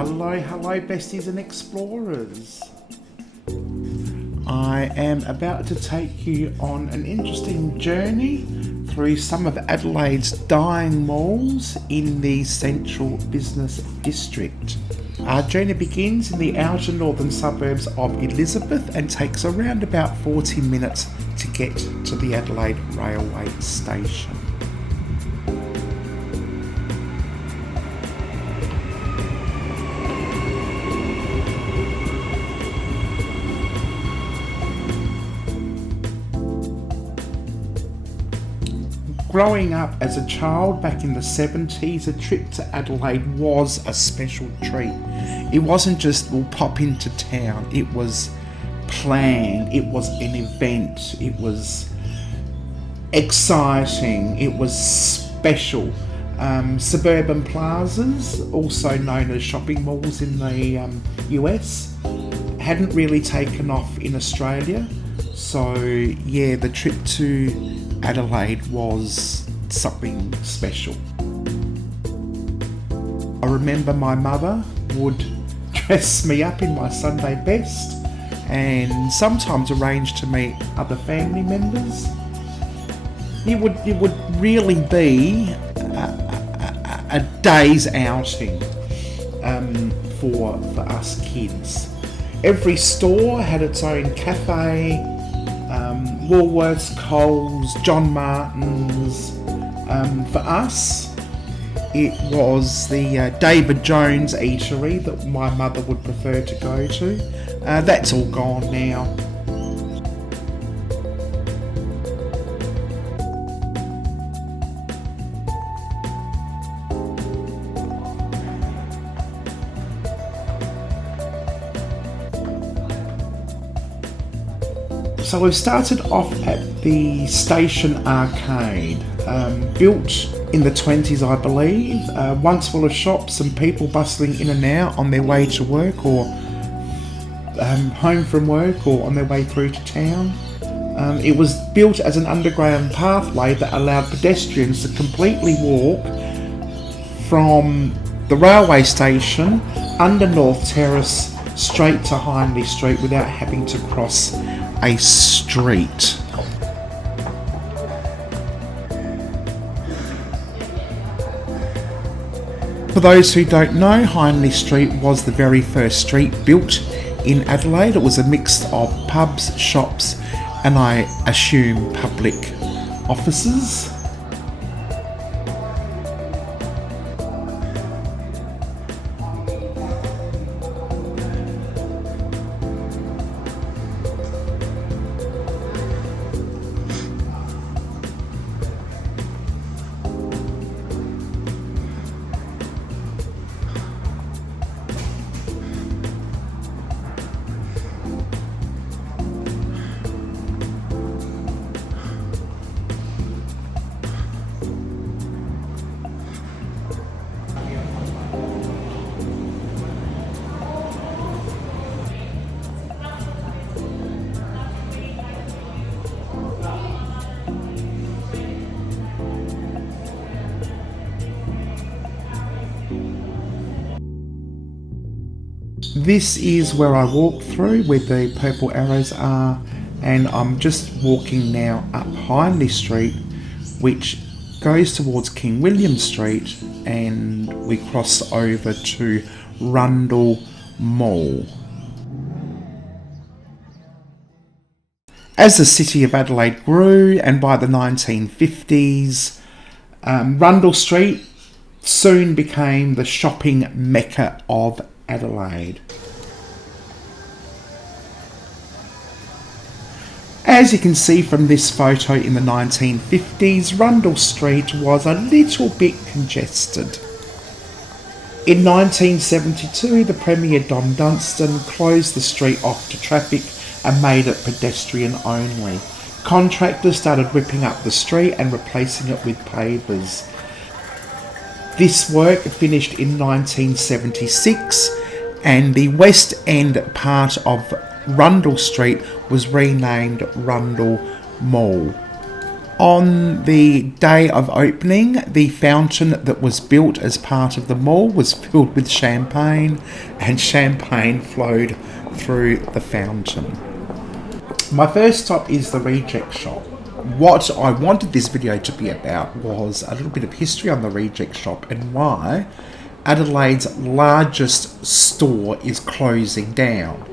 Hello besties and explorers. I am about to take you on an interesting journey through some of Adelaide's dying malls in the central business district. Our journey begins in the outer northern suburbs of Elizabeth and takes around about 40 minutes to get to the Adelaide railway station. Growing up as a child back in the 70s, a trip to Adelaide was a special treat. It wasn't just we'll pop into town, it was planned, it was an event, it was exciting, it was special. Suburban plazas, also known as shopping malls in the US, hadn't really taken off in Australia. So yeah, the trip to Adelaide was something special. I remember my mother would dress me up in my Sunday best and sometimes arrange to meet other family members. It would really be a day's outing for us kids. Every store had its own cafe. Woolworths, Coles, John Martin's. For us, it was the David Jones eatery that my mother would prefer to go to. That's all gone now. So we've started off at the Station Arcade, built in the 20s I believe, once full of shops and people bustling in and out on their way to work or home from work or on their way through to town. It was built as an underground pathway that allowed pedestrians to completely walk from the railway station under North Terrace straight to Hindley Street without having to cross a street. For those who don't know, Hindley Street was the very first street built in Adelaide. It was a mix of pubs, shops, and I assume public offices. This is where I walk through, where the purple arrows are, and I'm just walking now up Hindley Street, which goes towards King William Street, and we cross over to Rundle Mall. As the city of Adelaide grew, and by the 1950s, Rundle Street soon became the shopping mecca of Adelaide. As you can see from this photo in the 1950s, Rundle Street was a little bit congested. In 1972, the Premier Don Dunstan closed the street off to traffic and made it pedestrian only. Contractors started ripping up the street and replacing it with pavers. This work finished in 1976 and the West End part of Rundle Street was renamed Rundle Mall. On the day of opening, the fountain that was built as part of the mall was filled with champagne, and champagne flowed through the fountain. My first stop is the Reject Shop. What I wanted this video to be about was a little bit of history on the Reject Shop and why Adelaide's largest store is closing down.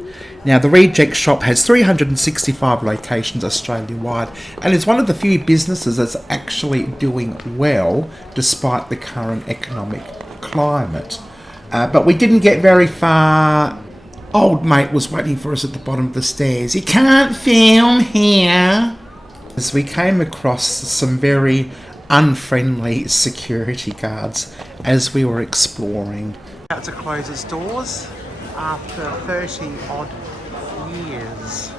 Now, the Reject Shop has 365 locations Australia-wide and is one of the few businesses that's actually doing well despite the current economic climate. But we didn't get very far. Old mate was waiting for us at the bottom of the stairs. "You can't film here." As we came across some very unfriendly security guards as we were exploring. About to close its doors after 30 odd years.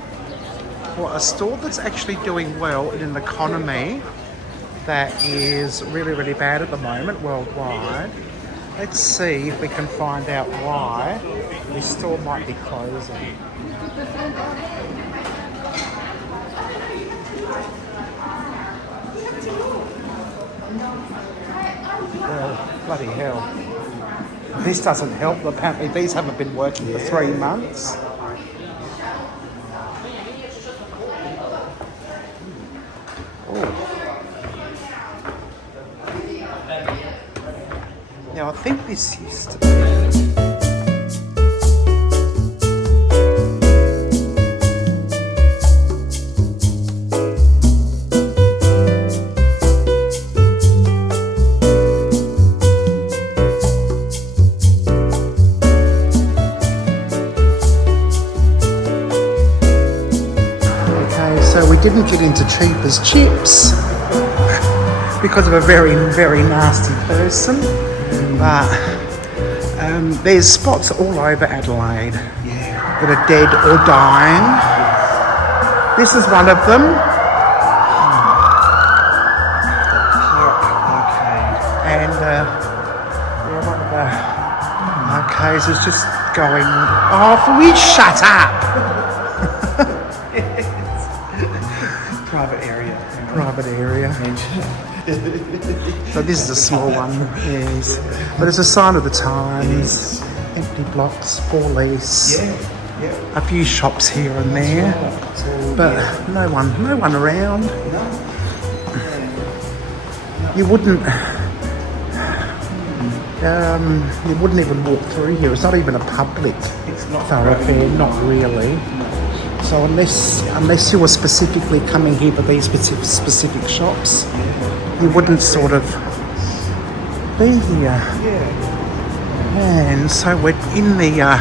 For a store that's actually doing well in an economy that is really, really bad at the moment worldwide. Let's see if we can find out why this store might be closing. Well, bloody hell. This doesn't help. Apparently these haven't been working for 3 months. Now I think this used to be... Okay, so we didn't get into cheap as chips because of a very, very nasty person. But there's spots all over Adelaide that are dead or dying. This is one of them. And one of the arcades is just going off. Will you shut up? Private area. Private area. So this is a small one, yes. But it's a sign of the times. Empty blocks for lease. A few shops here and there. But no one around. You wouldn't even walk through here. It's not even a public thoroughfare, not really. So unless you were specifically coming here for these specific shops, you wouldn't sort of be here. And so we're in the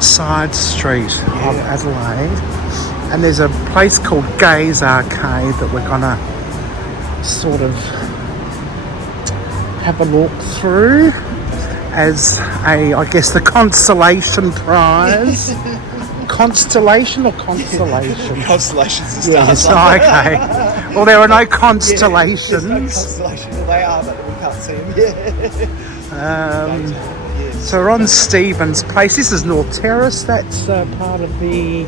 side street of Adelaide, and there's a place called Gaze Arcade that we're gonna sort of have a look through as I guess the consolation prize. Constellation or consolation? Constellations and stars. Yes, okay. Well, there are no constellations. There's no constellation. Well, they are, but we can't see them. So we're on Stephen's Place. This is North Terrace. That's part of the...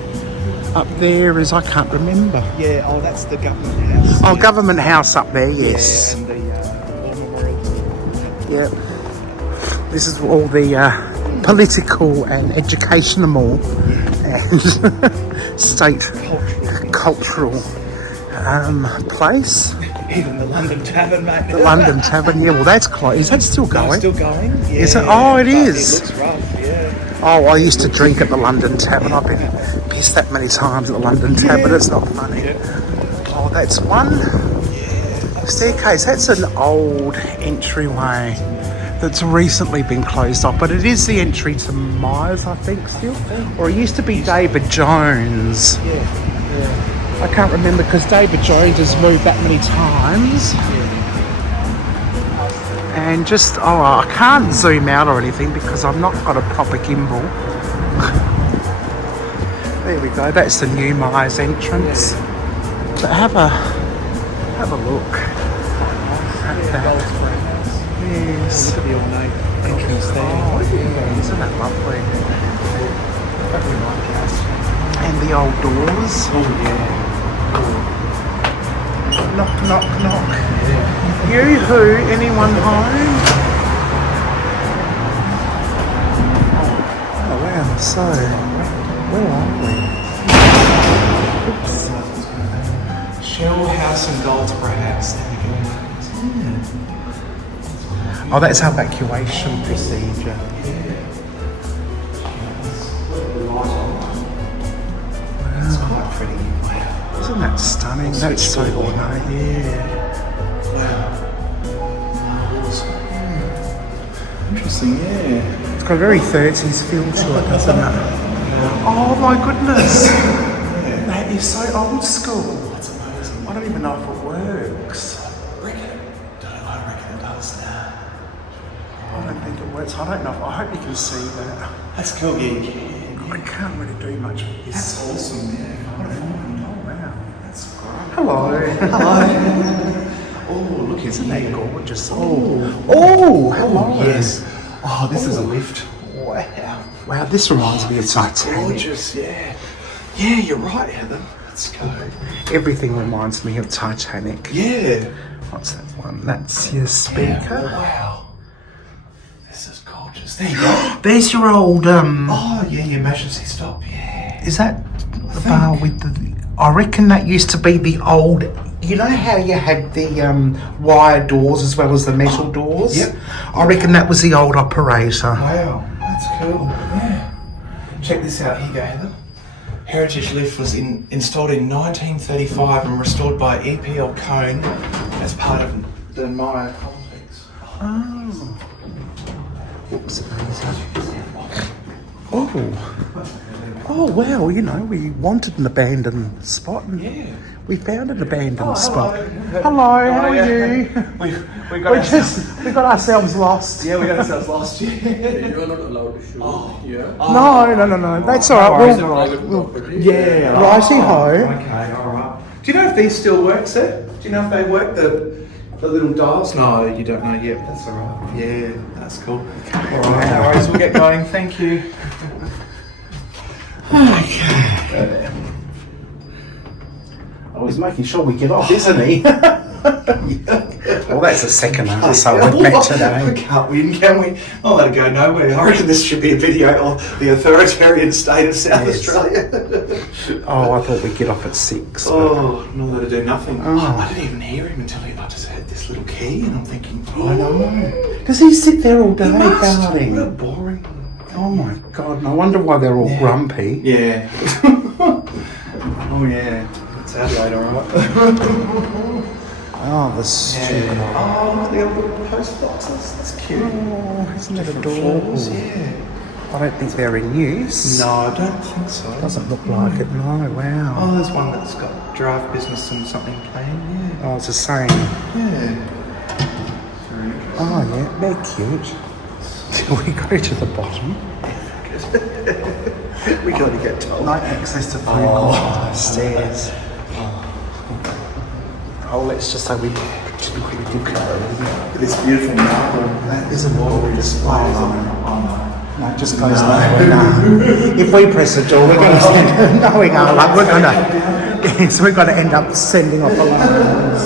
Up there is... I can't remember. Yeah, oh, that's the Government House. Oh, Government House up there, yes. Yeah, and the War Memorial. Yep. This is all the political and educational and state cultural place. Even the London Tavern, mate. The London Tavern, yeah. Well, that's closed. Is that still going? Still going? Yeah. Is it? Oh, it is. It looks rough, yeah. Oh, I used to drink at the London Tavern. I've been pissed that many times at the London Tavern. It's not funny. Yeah. Oh, that's one staircase. That's an old entryway that's recently been closed off, but it is the entry to Myers, I think, still. Or it used to be David Jones. Yeah. I can't remember because David Jones has moved that many times. And just, I can't zoom out or anything because I've not got a proper gimbal. There we go, that's the new Myers entrance. But have a look at that. Yes. Look at the ornate entrance there. Oh, yeah. Isn't that lovely? And the old doors. Oh, yeah. Knock, knock, knock. You who? Anyone home? Oh wow, so where are we? Oops. Shell House and Goldsboro House. Oh, that's our evacuation procedure. It's quite pretty. Wow. Isn't that stunning? That's so ornate. Yeah. Wow. Awesome. Interesting, yeah. It's got a very 30s feel to it, doesn't it? Oh my goodness! That is so old school. That's amazing. I don't even know if it works. I reckon it does now. I don't think it works. I don't know. I hope you can see that. That's cool, yeah. I can't really do much with this. That's awesome, yeah. Oh wow. That's great. Hello. Hello. Oh, look, Isn't that gorgeous? Oh, Hello. yes. Oh, this is a lift. Wow. Wow, this reminds me of Titanic. Gorgeous, yeah. Yeah, you're right, Heather. Let's go. Everything reminds me of Titanic. Yeah. What's that one? That's your speaker. Wow. This is gorgeous. There you go. There's your old Oh, yeah, your emergency stop, yeah. Is that the bar with the? I reckon that used to be the old. You know how you had the wire doors as well as the metal doors? Yep. I reckon that was the old operator. Wow, that's cool. Yeah. Check this out. Here you go, Heather. Heritage lift was installed in 1935 and restored by EPL Cone as part of the Maya complex. Oh. Whoops. Oh. Oh wow, you know, we wanted an abandoned spot and we found an abandoned spot. Hello, how are you? We got We got ourselves lost. Yeah, we got ourselves lost. Yeah. You're not allowed to show. Yeah. No. That's all right. Yeah. Righty ho. Okay, alright. Do you know if these still work, sir? Do you know if they work, the little dials? No, you don't know yet. That's alright. Yeah, that's cool. Alright, no worries, we'll get going. Thank you. Okay. Oh, he's making sure we get off, isn't he? Well, that's the second answer we've met today. We can't win, can we? I'll let it go nowhere. I reckon this should be a video of the authoritarian state of South Australia. Oh, I thought we'd get off at 6. Oh, not let it do nothing. Oh. I didn't even hear him until I just heard this little key, and I'm thinking, I know. Does he sit there all day guarding? What a boring. Oh my God, no wonder why they're all grumpy. Yeah. Oh yeah. It's Adelaide, alright. Oh, the stupid. Oh, look at the little post boxes. That's cute. Oh, isn't that Different adorable? floors, yeah. I don't think they're in use. No, I don't think so. Doesn't look like it, no, wow. Oh, there's one that's got draft business and something plain, yeah. Oh, it's the same. Yeah. Very interesting. Oh, yeah, they're cute. Till we go to the bottom. We gotta get told. No access to food court. Stairs. Oh, let's just say we did go. Look at this beautiful marble. That is a marble display, isn't it? No, it just goes nowhere. No. If we press the door, we're going to send. No, we can't. Like, we're going to. Yes, we're going to end up sending off alarms.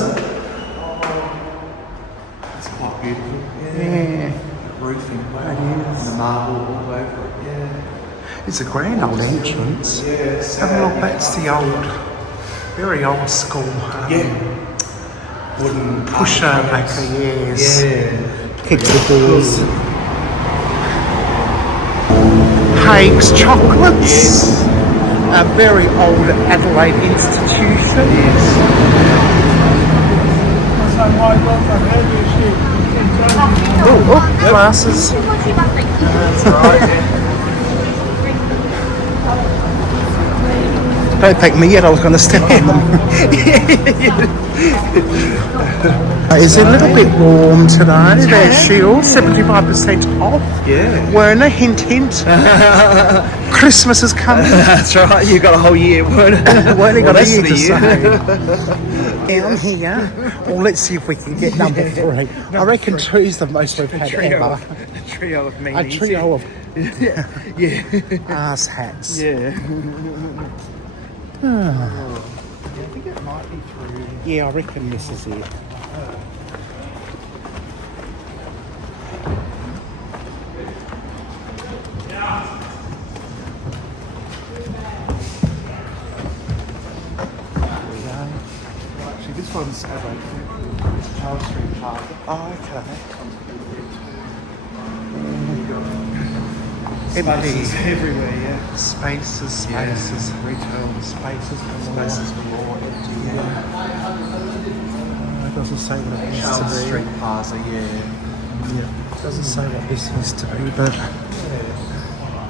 It's quite beautiful. Yeah. The roofing, wow. It is. And the marble all over it, yeah. It's a grand old entrance. Yeah, Have a look. That's the old, very old school. Wooden Pusher backer, yes. Yeah. Kick the doors. Haig's Chocolates. Yes. A very old Adelaide institution. Yes. Oh, glasses. That's right, yeah. Don't thank me yet, I was going to step on them. It's a little bit warm today. There's Shield, 75% off. Yeah. Werner, hint, hint. Christmas is coming. That's right, you got a whole year, Werner. We've only got a year to year. say. Down here. Well, let's see if we can get number 3. I reckon 2's the most we've had ever. A trio of A meanings. trio of Yeah. ass hats. Yeah. I think it might be 3. Yeah, I reckon this is it. Actually, this one's Adelaide. Charles Street Plaza. Oh, okay. Spaces Empty. everywhere, yeah. Spaces. Retail Spaces galore. spaces galore, empty, yeah. It doesn't say what it is Charles to be. Street Plaza, yeah. Yeah. It doesn't say what this is to be, but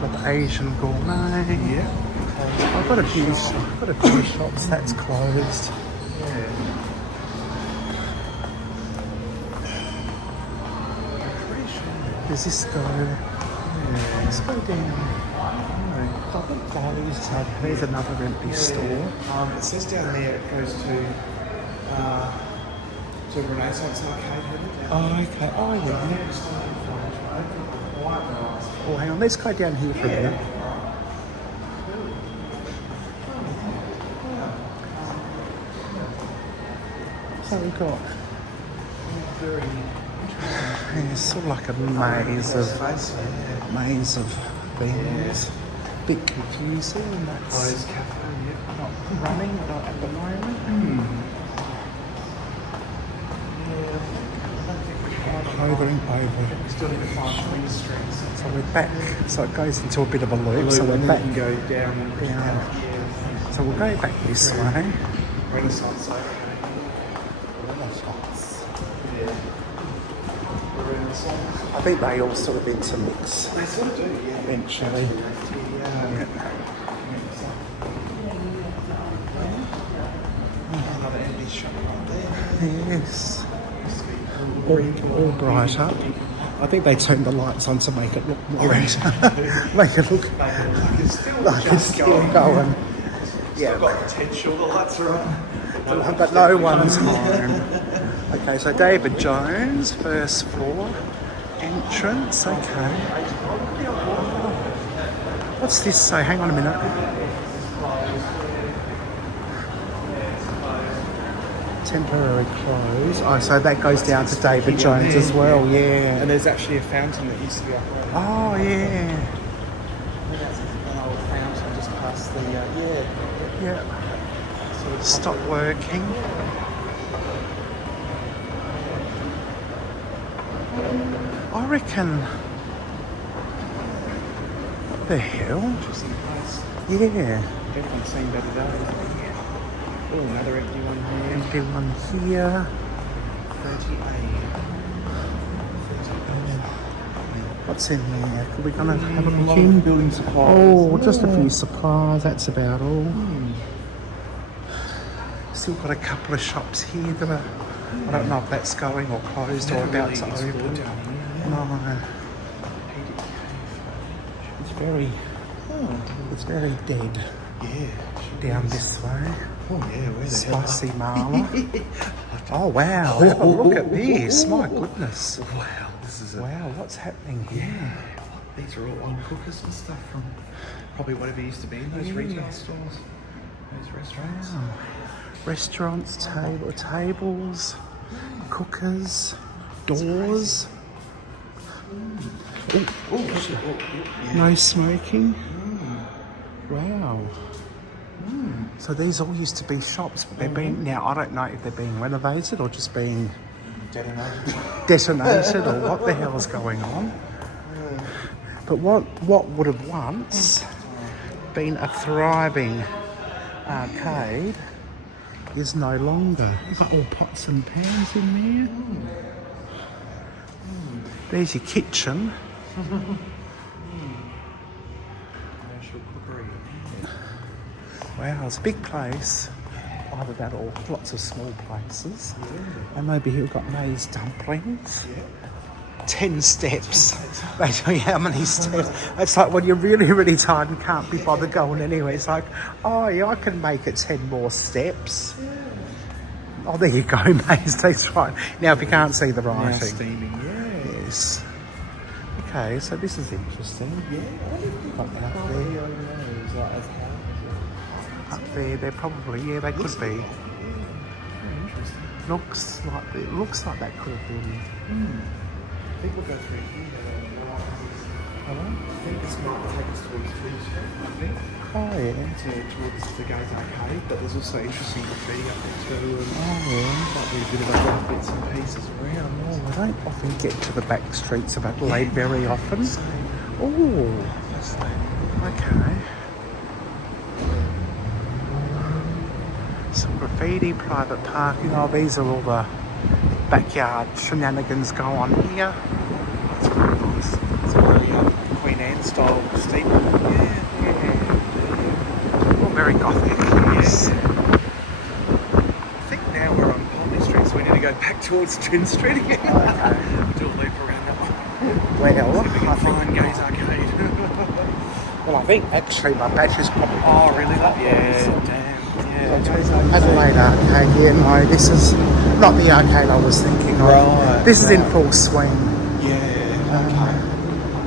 got the Asian gourmet. Yeah. I've got a few shops that's closed. Does this go? Let's go down. Double closed. There's another empty store. It says down there it goes to Renaissance Arcade, Heather. Oh, okay. Oh, yeah. Oh, hang on. Let's go down here for a minute. So we've got. It's sort of like a maze of things. Bit confusing, and that's not running at the moment. Over and over. Still need to find Queen Street. So we're back. So it goes into a bit of a loop. So we're back. And go down. So we'll go back this way. Renaissance Arcade. I think they all sort of intermix They sort of do, yeah. eventually. Another empty shop right there. Yes. All bright up. I think they turned the lights on to make it look more make it look like it's still going. Still got potential, the lights are on. But no one's home. Okay, so David Jones, first floor, entrance. Okay. What's this say? Hang on a minute. Temporary close. Oh, so that goes down to David Jones as well. Yeah. And there's actually a fountain that used to be operating. Oh yeah. That's an old fountain just past the, Yeah. Stop working. I reckon. What the hell? Interesting place. Yeah. Everyone's seen better days. Oh, another empty one here. Empty one here. 38. What's in there? Are we gonna have a look in? Building supplies. Oh, just a few supplies. That's about all. Still got a couple of shops here that are. I don't know if that's going or closed or about to open. No. It's very dead. Yeah. Down this way. Oh yeah, where the Spicy marla. Oh wow! Oh, look at this! My goodness! Wow, this is Wow, what's happening here? These are all on-cookers and stuff from probably whatever used to be in those retail stores, those restaurants. Restaurants, tables, cookers, doors. Oh shit! Yeah. No smoking. Wow. So these all used to be shops, but they're being now. I don't know if they're being renovated or just being detonated or what the hell's going on. But what would have once been a thriving arcade is no longer. You've got all pots and pans in there. There's your kitchen. Wow, it's a big place. Either that or lots of small places. And maybe here we've got maize dumplings. 10 steps. They tell you how many steps. It's like when you're really, really tired and can't be bothered going anywhere. It's like, oh yeah, I can make it 10 more steps. Oh, there you go, maize. That's right. Now, if you can't see the writing. Steaming, Yes. Okay, so this is interesting. Got out there. Up there, they're probably, they could be. Looks like that could have been. I think we'll go through here. I think this might take us towards Fleet Street, I think. Oh yeah. Towards the Gays Arcade, but there's also interesting graffiti up there too. And Oh might be a bit of other bits and pieces around. yeah. I don't often get to the back streets of Adelaide very often. Oh. Okay. Some graffiti, private parking. Oh, these are all the backyard shenanigans go on here. That's very nice. It's a very Queen Anne style steeple. Yeah. All very gothic. Yes. I think now we're on Polly Street, so we need to go back towards Trin Street again. Okay. Do a loop around that one. Well, See if we can find Gays Arcade. well, I think actually my battery's probably. Oh, really? Yeah, damn. Yeah. Adelaide Arcade, yeah, no, this is not the arcade I was thinking of. Right, This is in full swing. Yeah, okay.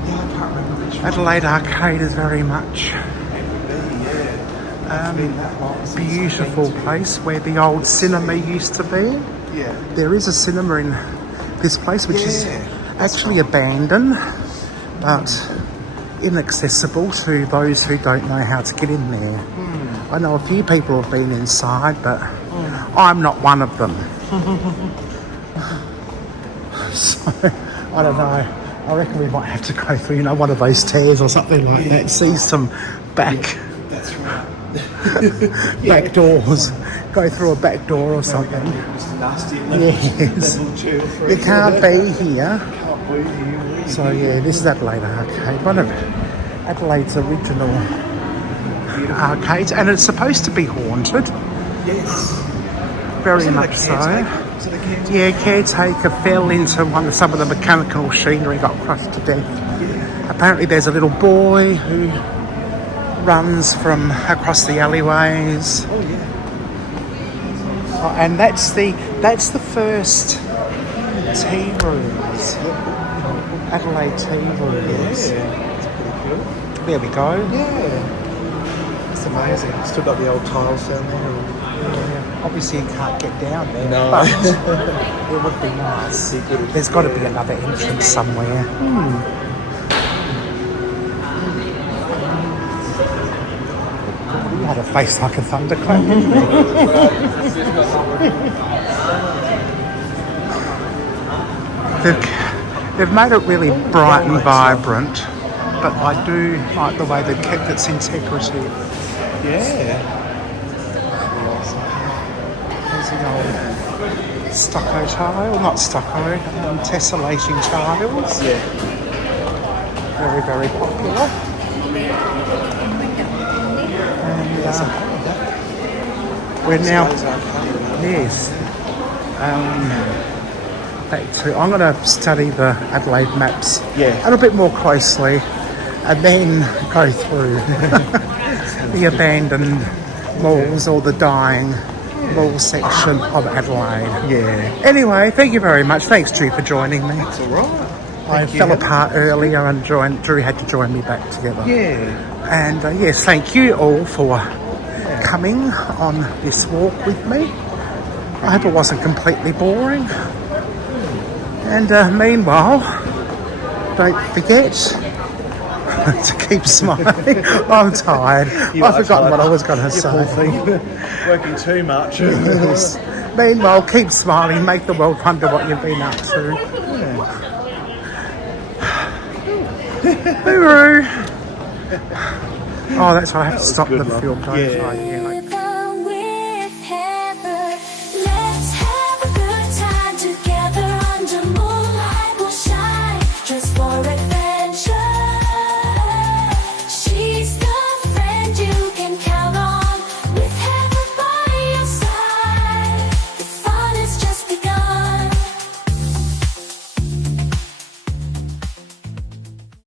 Yeah, I can't remember which one. Adelaide Arcade is very much It's been that long since beautiful I've been to- place where the old cinema used to be. Yeah. There is a cinema in this place which is Yeah, actually abandoned but inaccessible to those who don't know how to get in there. I know a few people have been inside, but I'm not one of them. So, I don't know. I reckon we might have to go through, one of those stairs or something like that. See some back That's right. back doors. Go through a back door or something. Just nasty level, Yes. level 2 or 3. You can't be here. Can't be here. So yeah, this is Adelaide Arcade. One of Adelaide's original arcades, and it's supposed to be haunted. Yes. Very Wasn't it much the so. caretaker? Was it the caretaker? Yeah, caretaker fell into some of the mechanical machinery, got crushed to death. Yeah. Apparently there's a little boy who runs from across the alleyways. Oh, yeah. Oh, and that's the first tea rooms. Adelaide tea rooms. Yeah. That's pretty cool. There we go. Yeah. It's amazing. Still got the old tiles down there. Obviously you can't get down there, No. but it would be nice. There's got to be another entrance somewhere. You had a face like a thunderclap, didn't you? They've made it really bright and vibrant, but I do like the way they've kept its integrity. Yeah. There's the old stucco tile, not stucco, tessellating tiles. Yeah. Very, very popular. And we're now, yes, back to, I'm going to study the Adelaide maps Yeah. a little bit more closely and then go through the abandoned malls or the dying mall section of Adelaide. Yeah. Anyway, thank you very much. Thanks, Drew, for joining me. It's all right. I fell apart earlier and Drew had to join me back together. Yeah. And yes, thank you all for coming on this walk with me. I hope it wasn't completely boring. And meanwhile, don't forget to keep smiling. I'm tired. I've forgotten what I was going to say. Working too much. Yes. Meanwhile, keep smiling. Make the world wonder what you've been up to. Hooroo! Oh, that's why I have to stop the film, don't I? Yeah.